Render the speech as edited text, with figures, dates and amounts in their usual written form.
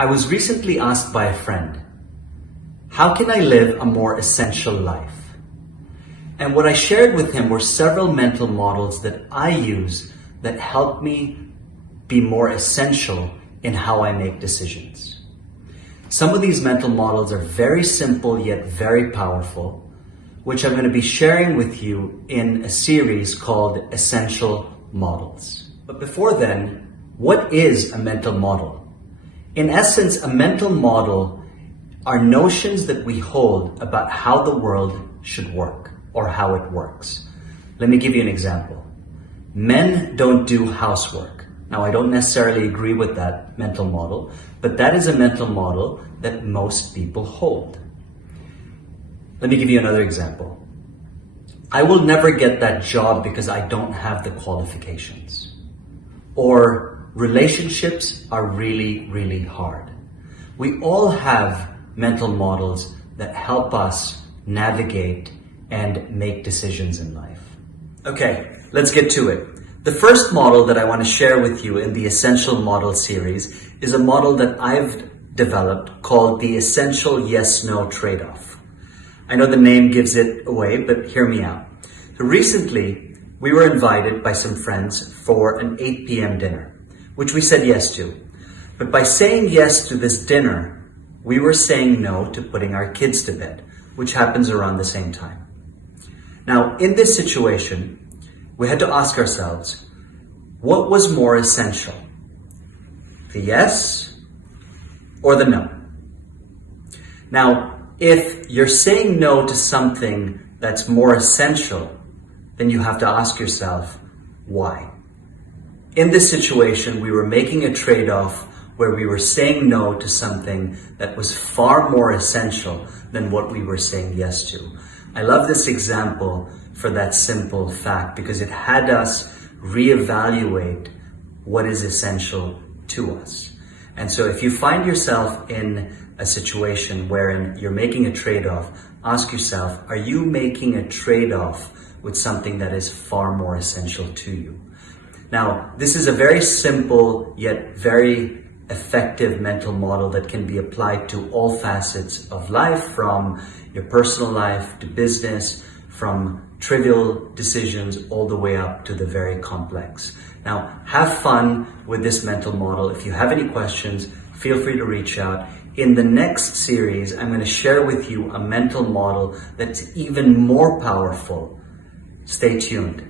I was recently asked by a friend, how can I live a more essential life? And what I shared with him were several mental models that I use that help me be more essential in how I make decisions. Some of these mental models are very simple yet very powerful, which I'm going to be sharing with you in a series called Essential Models. But before then, what is a mental model? In essence, a mental model are notions that we hold about how the world should work or how it works. Let me give you an example. Men don't do housework. Now, I don't necessarily agree with that mental model, but that is a mental model that most people hold. Let me give you another example. I will never get that job because I don't have the qualifications. Or relationships are really, really hard. We all have mental models that help us navigate and make decisions in life. Okay, let's get to it. The first model that I want to share with you in the Essential Model series is a model that I've developed called the Essential Yes No Tradeoff. I know the name gives it away, but hear me out. So recently, we were invited by some friends for an 8 p.m. dinner, which we said yes to. But by saying yes to this dinner, we were saying no to putting our kids to bed, which happens around the same time. Now, in this situation, we had to ask ourselves, what was more essential? The yes or the no? Now, if you're saying no to something that's more essential, then you have to ask yourself, why? In this situation, we were making a trade-off where we were saying no to something that was far more essential than what we were saying yes to. I love this example for that simple fact because it had us reevaluate what is essential to us. And so if you find yourself in a situation wherein you're making a trade-off, ask yourself, are you making a trade-off with something that is far more essential to you? Now, this is a very simple yet very effective mental model that can be applied to all facets of life, from your personal life to business, from trivial decisions all the way up to the very complex. Now, have fun with this mental model. If you have any questions, feel free to reach out. In the next series, I'm going to share with you a mental model that's even more powerful. Stay tuned.